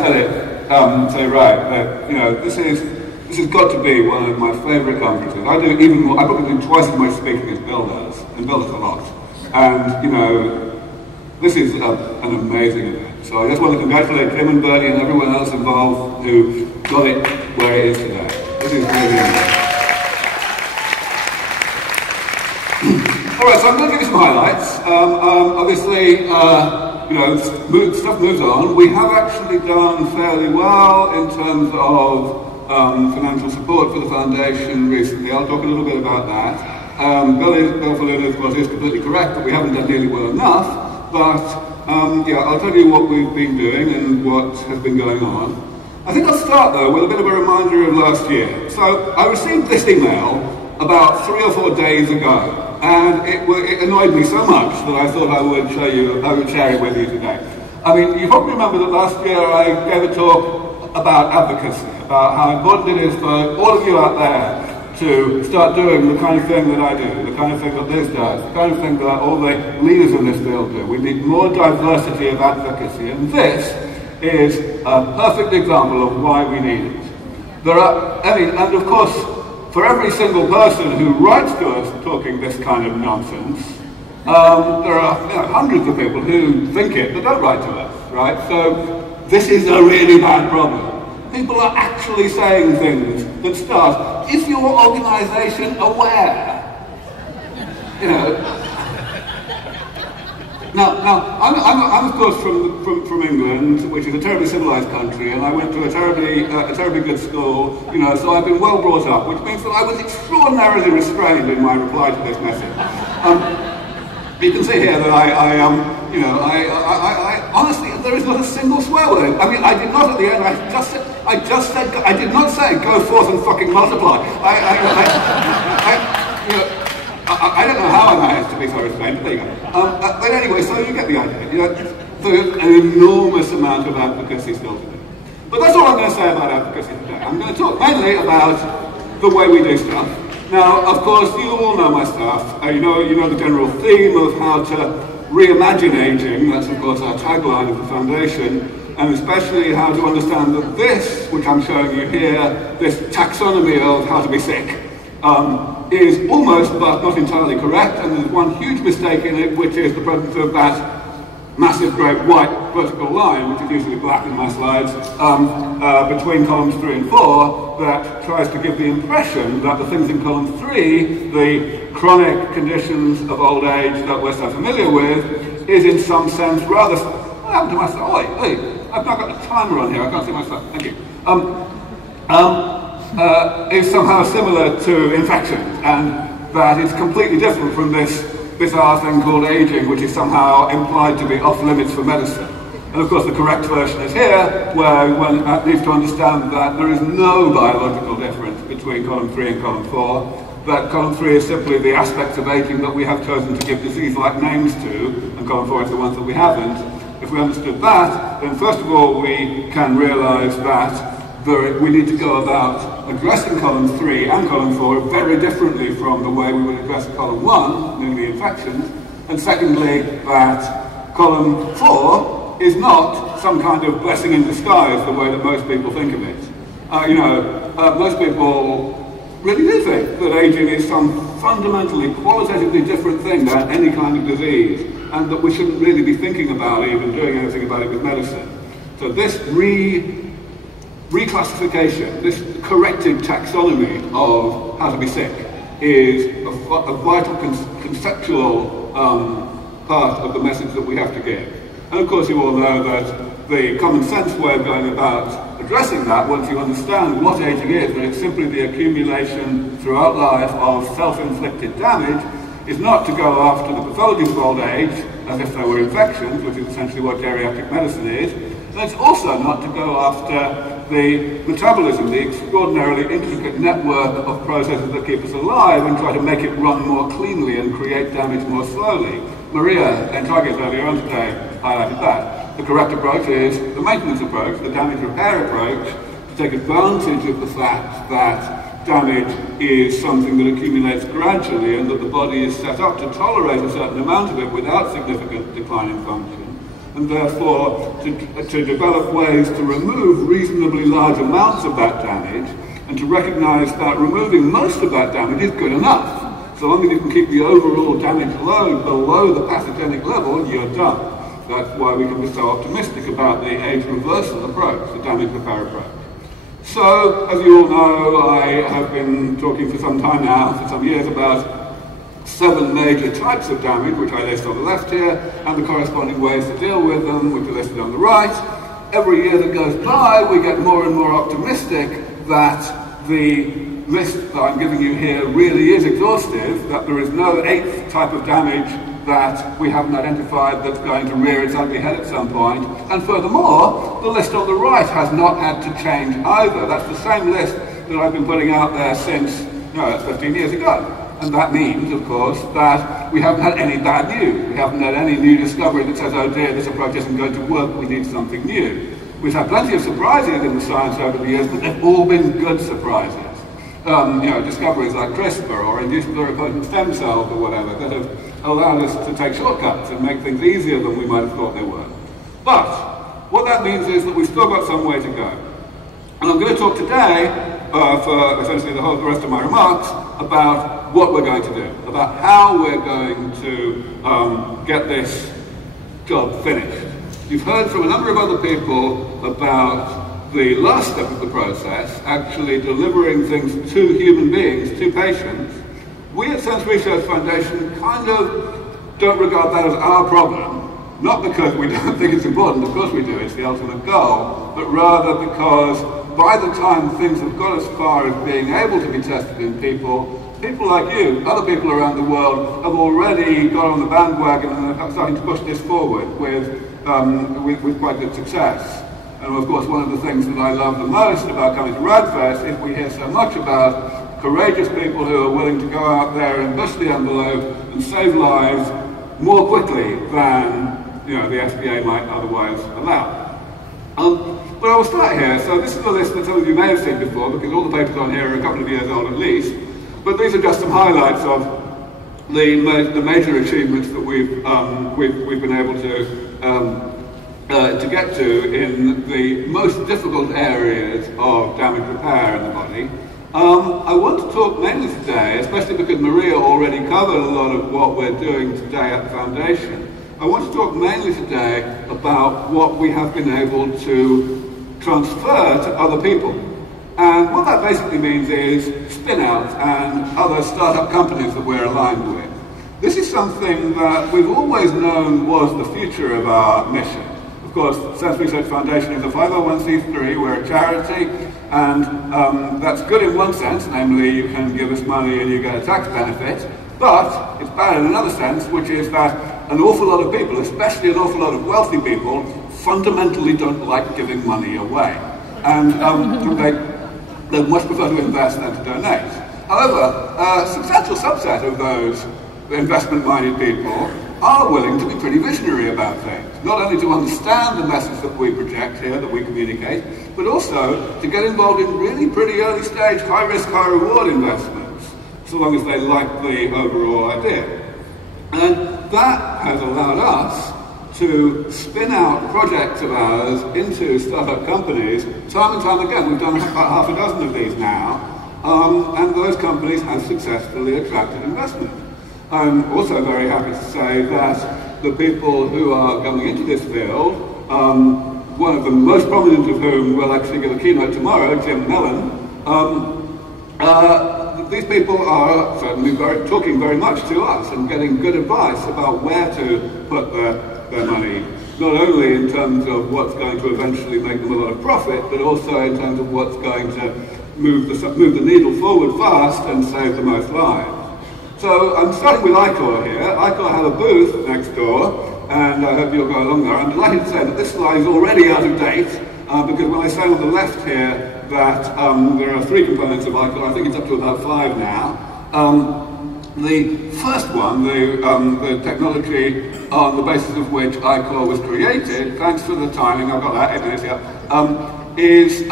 said it so right, that, you know, this has got to be one of my favourite conferences. I do even more, I probably do twice as much speaking as Bill does, and Bill does a lot. And, you know, this is an amazing event. So I just want to congratulate Tim and Bernie and everyone else involved who got it where it is today. This is really amazing. All right, so I'm going to give you some highlights. Obviously, you know, stuff moves on. We have actually done fairly well in terms of financial support for the foundation recently. I'll talk a little bit about that. Bill Falloon, of course, is completely correct that we haven't done nearly well enough, but yeah, I'll tell you what we've been doing and what has been going on. I think I'll start, though, with a bit of a reminder of last year. So I received this email about 3 or 4 days ago, and it annoyed me so much that I thought I would share it with you today. I mean, you probably remember that last year I gave a talk about advocacy, about how important it is for all of you out there to start doing the kind of thing that I do, the kind of thing that Liz does, the kind of thing that all the leaders in this field do. We need more diversity of advocacy, and this is a perfect example of why we need it. There are, I mean, and of course, for every single person who writes to us talking this kind of nonsense, there are, you know, hundreds of people who think it but don't write to us, right? So this is a really bad problem. People are actually saying things that start, is your organisation aware? You know. Now, I'm of course from England, which is a terribly civilised country, and I went to a terribly good school, you know, so I've been well brought up, which means that I was extraordinarily restrained in my reply to this message. You can see here that I honestly, there is not a single swear word. I mean, I did not at the end. I just said. I did not say go forth and fucking multiply. I don't know how I managed to be so restrained, but there you go. But anyway, so you get the idea. You know, there's an enormous amount of advocacy still to do. But that's all I'm going to say about advocacy today. I'm going to talk mainly about the way we do stuff. Now, of course, you all know my stuff. You know the general theme of how to reimagine aging. That's, of course, our tagline of the foundation. And especially how to understand that this, which I'm showing you here, this taxonomy of how to be sick, is almost but not entirely correct, and there's one huge mistake in it, which is the presence of that massive great white vertical line, which is usually black in my slides, between columns 3 and 4, that tries to give the impression that the things in column 3, the chronic conditions of old age that we're so familiar with, is in some sense rather... What happened to my slide? Hey, I've not got the timer on here, I can't see my slide. Thank you. Is somehow similar to infections, and that it's completely different from this bizarre thing called aging, which is somehow implied to be off limits for medicine. And of course the correct version is here, where one needs to understand that there is no biological difference between column 3 and column 4, that column 3 is simply the aspects of aging that we have chosen to give disease-like names to, and column 4 is the ones that we haven't. If we understood that, then first of all we can realise that we need to go about addressing column 3 and column 4 very differently from the way we would address column 1, namely infections. And secondly, that column 4 is not some kind of blessing in disguise the way that most people think of it. Most people really do think that aging is some fundamentally, qualitatively different thing than any kind of disease, and that we shouldn't really be thinking about it, even doing anything about it with medicine. So this reclassification, this corrected taxonomy of how to be sick, is a vital conceptual part of the message that we have to give. And of course you all know that the common sense way of going about addressing that, once you understand what aging is, that it's simply the accumulation throughout life of self-inflicted damage, is not to go after the pathologies of old age as if they were infections, which is essentially what geriatric medicine is, and it's also not to go after the metabolism, the extraordinarily intricate network of processes that keep us alive, and try to make it run more cleanly and create damage more slowly. Maria Entrages earlier on today highlighted that. The correct approach is the maintenance approach, the damage repair approach, to take advantage of the fact that damage is something that accumulates gradually and that the body is set up to tolerate a certain amount of it without significant decline in function. and therefore to develop ways to remove reasonably large amounts of that damage, and to recognize that removing most of that damage is good enough. So long as you can keep the overall damage load below the pathogenic level, you're done. That's why we can be so optimistic about the age reversal approach, the damage repair approach. So, as you all know, I have been talking for some time now, for some years, about 7 major types of damage, which I list on the left here, and the corresponding ways to deal with them, which are listed on the right. Every year that goes by, we get more and more optimistic that the list that I'm giving you here really is exhaustive, that there is no 8th type of damage that we haven't identified that's going to rear its ugly head at some point. And furthermore, the list on the right has not had to change either. That's the same list that I've been putting out there since, 15 years ago. And that means, of course, that we haven't had any bad news. We haven't had any new discovery that says, oh dear, this approach isn't going to work, we need something new. We've had plenty of surprises in the science over the years, but they've all been good surprises. Discoveries like CRISPR or induced pluripotent stem cells or whatever that have allowed us to take shortcuts and make things easier than we might have thought they were. But what that means is that we've still got some way to go. And I'm going to talk today, for essentially the rest of my remarks, about what we're going to do, about how we're going to get this job finished. You've heard from a number of other people about the last step of the process, actually delivering things to human beings, to patients. We at Sept Research Foundation kind of don't regard that as our problem, not because we don't think it's important, of course we do, it's the ultimate goal, but rather because by the time things have got as far as being able to be tested in people like you, other people around the world, have already got on the bandwagon and are starting to push this forward with quite good success. And of course, one of the things that I love the most about coming to RAADfest is we hear so much about courageous people who are willing to go out there and push the envelope and save lives more quickly than the FDA might otherwise allow. But I will start here. So this is a list that some of you may have seen before, because all the papers on here are a couple of years old at least. But these are just some highlights of the major achievements that we've been able to get to in the most difficult areas of damage repair in the body. I want to talk mainly today, especially because Maria already covered a lot of what we're doing today at the Foundation. I want to talk mainly today about what we have been able to transfer to other people. And what that basically means is spin-outs and other startup companies that we're aligned with. This is something that we've always known was the future of our mission. Of course, Sept Research Foundation is a 501c3, we're a charity, and that's good in one sense, namely you can give us money and you get a tax benefit, but it's bad in another sense, which is that an awful lot of people, especially an awful lot of wealthy people, fundamentally don't like giving money away. And they much prefer to invest than to donate. However, a substantial subset of those investment-minded people are willing to be pretty visionary about things. Not only to understand the message that we project here, that we communicate, but also to get involved in really pretty early stage, high risk, high reward investments, so long as they like the overall idea. And that has allowed us to spin out projects of ours into startup companies time and time again. We've done about half a dozen of these now, and those companies have successfully attracted investment. I'm also very happy to say that the people who are coming into this field, one of the most prominent of whom will actually give a keynote tomorrow, Jim Mellon, these people are certainly talking very much to us and getting good advice about where to put their money, not only in terms of what's going to eventually make them a lot of profit, but also in terms of what's going to move the needle forward fast and save the most lives. So I'm starting with ICOR here. ICOR have a booth next door, and I hope you'll go along there. I'm delighted to say that this slide is already out of date, because when I say on the left here that there are 3 components of ICOR, I think it's up to about 5 now. The first one, the technology on the basis of which ICOR was created, thanks for the timing, I've got that, 8 minutes here, is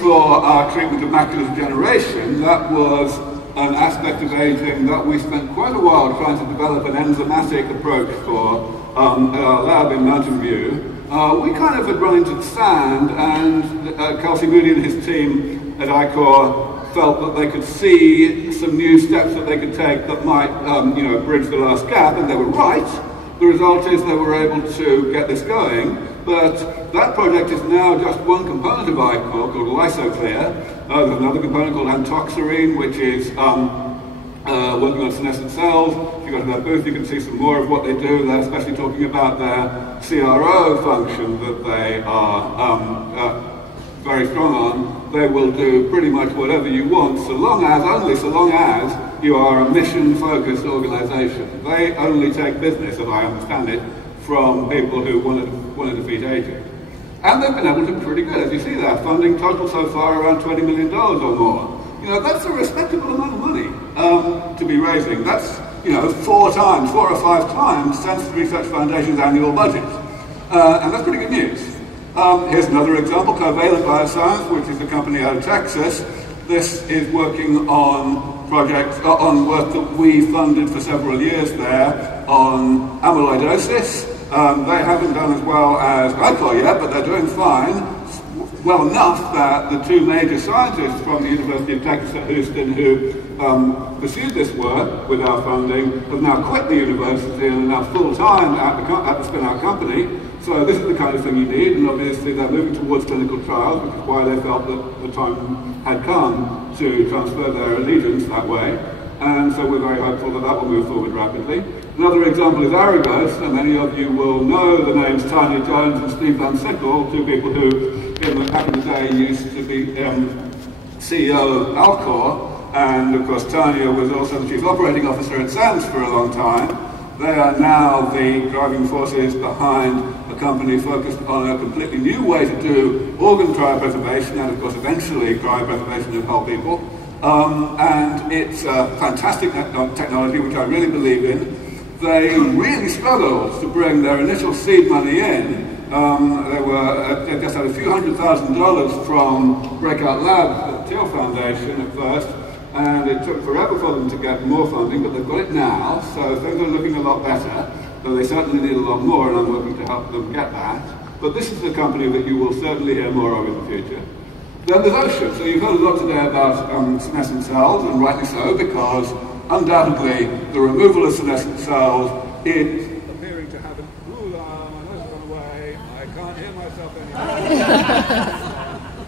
for our treatment of macular degeneration. That was an aspect of aging that we spent quite a while trying to develop an enzymatic approach for at our lab in Mountain View, we kind of had run into the sand, and Kelsey Moody and his team at ICOR felt that they could see some new steps that they could take that might, bridge the last gap, and they were right. The result is they were able to get this going, but that project is now just one component of ICOR called LysoClear. There's another component called Antoxerine, which is working on senescent cells. If you go to their booth, you can see some more of what they do. They're especially talking about their CRO function that they are very strong on. They will do pretty much whatever you want, so long as you are a mission-focused organization. They only take business, as I understand it, from people who want to defeat aging. And they've been able to be pretty good. As you see there, funding total so far around $20 million or more. That's a respectable amount of money to be raising. That's, 4 or 5 times Sensory Research Foundation's annual budget. And that's pretty good news. Here's another example, Covalent Bioscience, which is a company out of Texas. This is working on projects, on work that we funded for several years there on amyloidosis. They haven't done as well as ICOR yet, but they're doing fine. Well enough that the 2 major scientists from the University of Texas at Houston who pursued this work with our funding have now quit the university and are now full-time at the spin-out company. So this is the kind of thing you need, and obviously they're moving towards clinical trials, which is why they felt that the time had come to transfer their allegiance that way. And so we're very hopeful that that will move forward rapidly. Another example is Aragos, and many of you will know the names Tanya Jones and Steve Van Sickle, 2 people who back in the day used to be CEO of Alcor, and of course Tanya was also the Chief Operating Officer at SANS for a long time. They are now the driving forces behind a company focused on a completely new way to do organ cryopreservation, and of course eventually cryopreservation of whole people. And it's a fantastic technology which I really believe in. They really struggled to bring their initial seed money in. They just had a few $100,000 from Breakout Labs at the Thiel Foundation at first, and it took forever for them to get more funding, but they've got it now, so things are looking a lot better, though they certainly need a lot more, and I'm working to help them get that. But this is a company that you will certainly hear more of in the future. Then there's Ocean. So you've heard a lot today about senescent cells, and rightly so, because undoubtedly the removal of senescent cells is appearing to have an my nose has gone away, I can't hear myself anymore.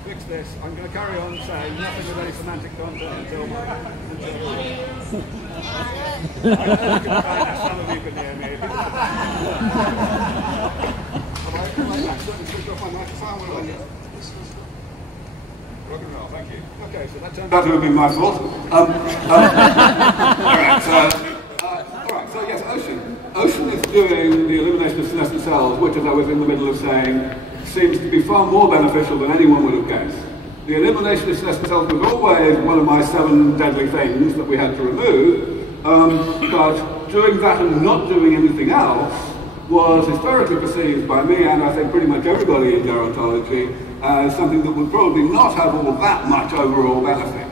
Fix this. I'm going to carry on saying nothing with any semantic content until some of you can hear me. Thank you. Okay, so that turned out to have been my fault. Alright, so yes, Ocean. Ocean is doing the elimination of senescent cells, which, as I was in the middle of saying, seems to be far more beneficial than anyone would have guessed. The elimination of senescent cells was always one of my 7 deadly things that we had to remove, but doing that and not doing anything else was historically perceived by me, and I think pretty much everybody in gerontology, as something that would probably not have all that much overall benefit.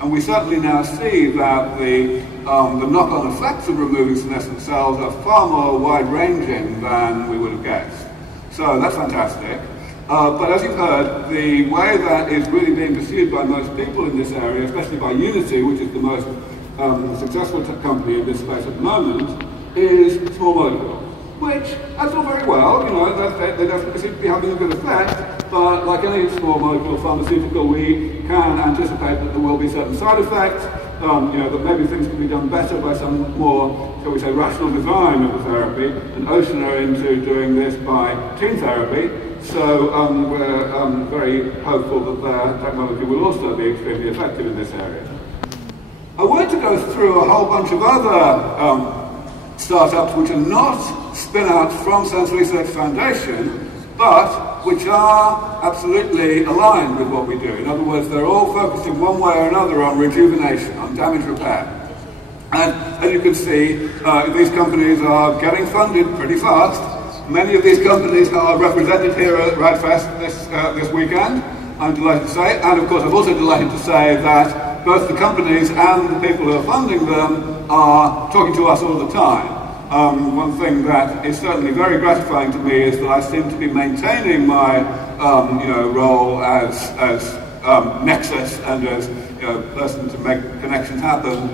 And we certainly now see that the knock-on effects of removing senescent cells are far more wide-ranging than we would have guessed. So that's fantastic. But as you've heard, the way that is really being pursued by most people in this area, especially by Unity, which is the most successful company in this space at the moment, is small molecule. Which, that's all very well, they definitely seem to be having a good effect, but like any small molecule pharmaceutical, we can anticipate that there will be certain side effects, that maybe things can be done better by some more, shall we say, rational design of the therapy, and Ocean are into doing this by gene therapy, so we're very hopeful that their technology will also be extremely effective in this area. I wanted to go through a whole bunch of other startups which are not spin-outs from Sensory Research Foundation, but which are absolutely aligned with what we do. In other words, they're all focusing one way or another on rejuvenation, on damage repair. And as you can see, these companies are getting funded pretty fast. Many of these companies are represented here at RAADfest this weekend, I'm delighted to say. And of course, I'm also delighted to say that both the companies and the people who are funding them are talking to us all the time. one thing that is certainly very gratifying to me is that I seem to be maintaining my role as nexus and as person to make connections happen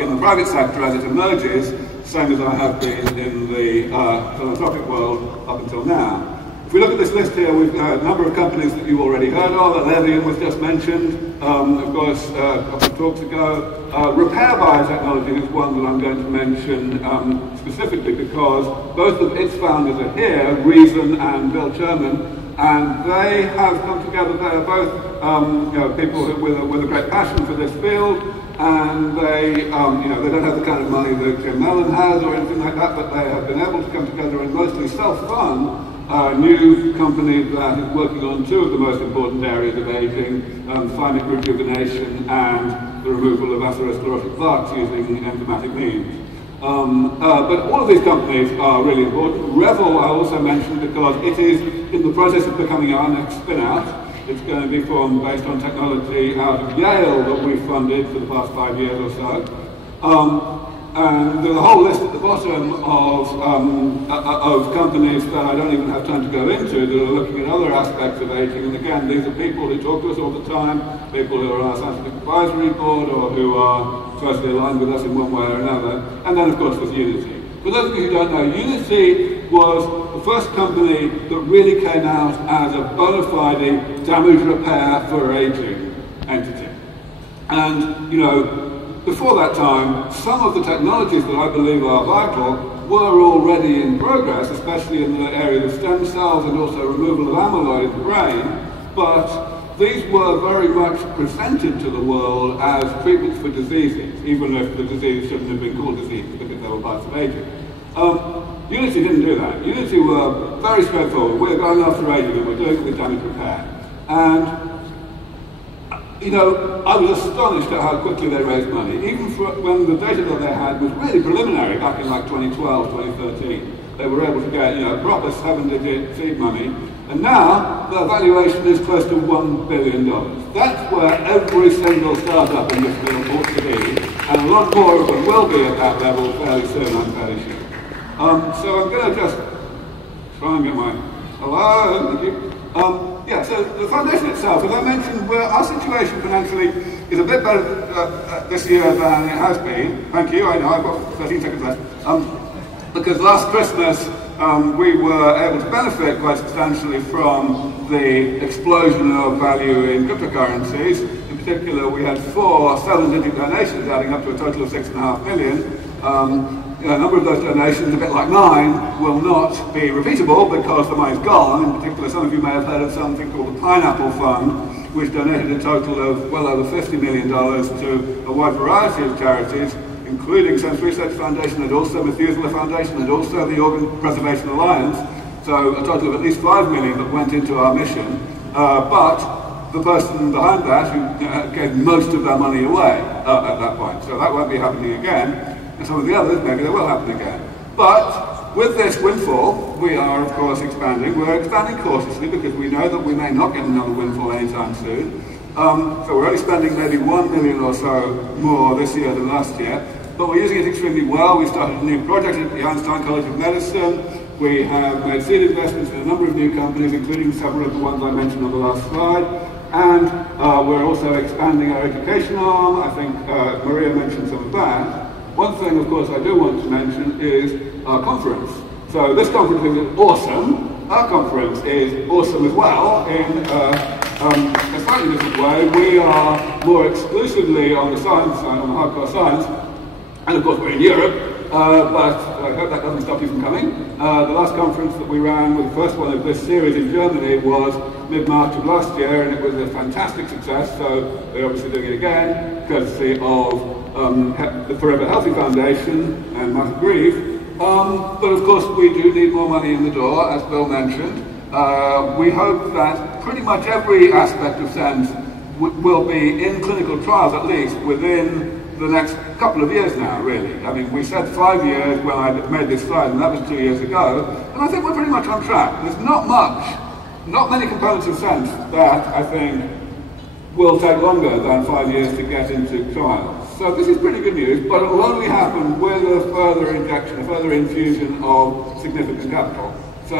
in the private sector as it emerges, same as I have been in the philanthropic world up until now. If we look at this list here, we've got a number of companies that you already heard of. Levian was just mentioned, of course, a couple of talks ago. Repair biotechnology is one that I'm going to mention specifically because both of its founders are here, Reason and Bill Sherman, and they have come together. They are both people with a great passion for this field, and they don't have the kind of money that Jim Mellon has or anything like that, but they have been able to come together and mostly self-fund a new company that is working on two of the most important areas of aging, thymic rejuvenation and the removal of atherosclerotic plaques using enzymatic means. But all of these companies are really important. Revel I also mentioned because it is in the process of becoming our next spin-out. It's going to be formed based on technology out of Yale that we've funded for the past 5 years or so. And there's a whole list at the bottom of companies that I don't even have time to go into that are looking at other aspects of aging. And again, these are people who talk to us all the time, people who are on our scientific advisory board or who are closely aligned with us in one way or another. And then, of course, there's Unity. For those of you who don't know, Unity was the first company that really came out as a bona fide damage repair for aging entity. And, before that time, some of the technologies that I believe are vital were already in progress, especially in the area of stem cells and also removal of amyloid in the brain, but these were very much presented to the world as treatments for diseases, even if the disease shouldn't have been called diseases because they were parts of aging. Unity didn't do that. Unity were very straightforward. We're going after aging and we're doing it with damage repair. And I was astonished at how quickly they raised money, even when the data that they had was really preliminary back in like 2012, 2013. They were able to get, proper 7-digit seed money, and now their valuation is close to $1 billion. That's where every single startup in this field ought to be, and a lot more of them will be at that level fairly soon, I'm fairly sure. So I'm going to just try and get my, hello, thank you. So the foundation itself, as I mentioned, our situation financially is a bit better this year than it has been. Thank you, I know, I've got 13 seconds left. Because last Christmas, we were able to benefit quite substantially from the explosion of value in cryptocurrencies. In particular, we had 4 7-digit donations adding up to a total of $6.5 million. A number of those donations, a bit like mine, will not be repeatable because the money's gone. In particular, some of you may have heard of something called the Pineapple Fund, which donated a total of well over $50 million to a wide variety of charities, including Sense Research Foundation and also Methuselah Foundation and also the Organ Preservation Alliance. So a total of at least $5 million that went into our mission. But the person behind that who gave most of their money away at that point. So that won't be happening again. And some of the others, maybe they will happen again. But with this windfall, we are, of course, expanding. We're expanding cautiously because we know that we may not get another windfall anytime soon. So we're only spending maybe $1 million or so more this year than last year. But we're using it extremely well. We started a new project at the Einstein College of Medicine. We have made seed investments in a number of new companies, including several of the ones I mentioned on the last slide. And we're also expanding our education arm. I think Maria mentioned some of that. One thing, of course, I do want to mention is our conference. So this conference is awesome. Our conference is awesome as well in a slightly different way. We are more exclusively on the science side, on the hardcore science. And of course, we're in Europe, but I hope that doesn't stop you from coming. The last conference that we ran, with the first one of this series in Germany, was mid-March of last year, and it was a fantastic success. So we're obviously doing it again, courtesy of the Forever Healthy Foundation and Martha Grieve. But of course, we do need more money in the door, as Bill mentioned. We hope that pretty much every aspect of SENS will be in clinical trials, at least, within the next couple of years now, really. I mean, we said 5 years when I made this slide, and that was 2 years ago, and I think we're pretty much on track. There's not many components of SENS that I think will take longer than 5 years to get into trials. So this is pretty good news, but it will only happen with a further injection, a further infusion of significant capital. So,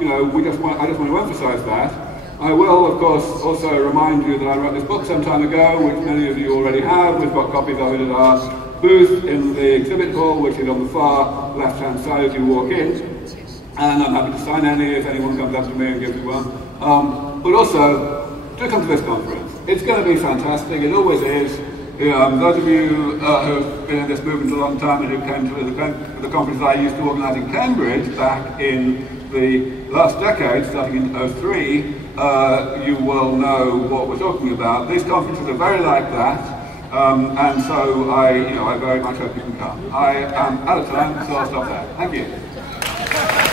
you know, I just want to emphasize that. I will, of course, also remind you that I wrote this book some time ago, which many of you already have. We've got copies of it at our booth in the exhibit hall, which is on the far left-hand side as you walk in. And I'm happy to sign any if anyone comes up to me and gives me one. But also, do come to this conference. It's going to be fantastic. It always is. Those of you who've been in this movement a long time and who came to the conferences I used to organise in Cambridge back in the last decade, starting in '03, you will know what we're talking about. These conferences are very like that, and so I very much hope you can come. I am out of time, so I'll stop there. Thank you.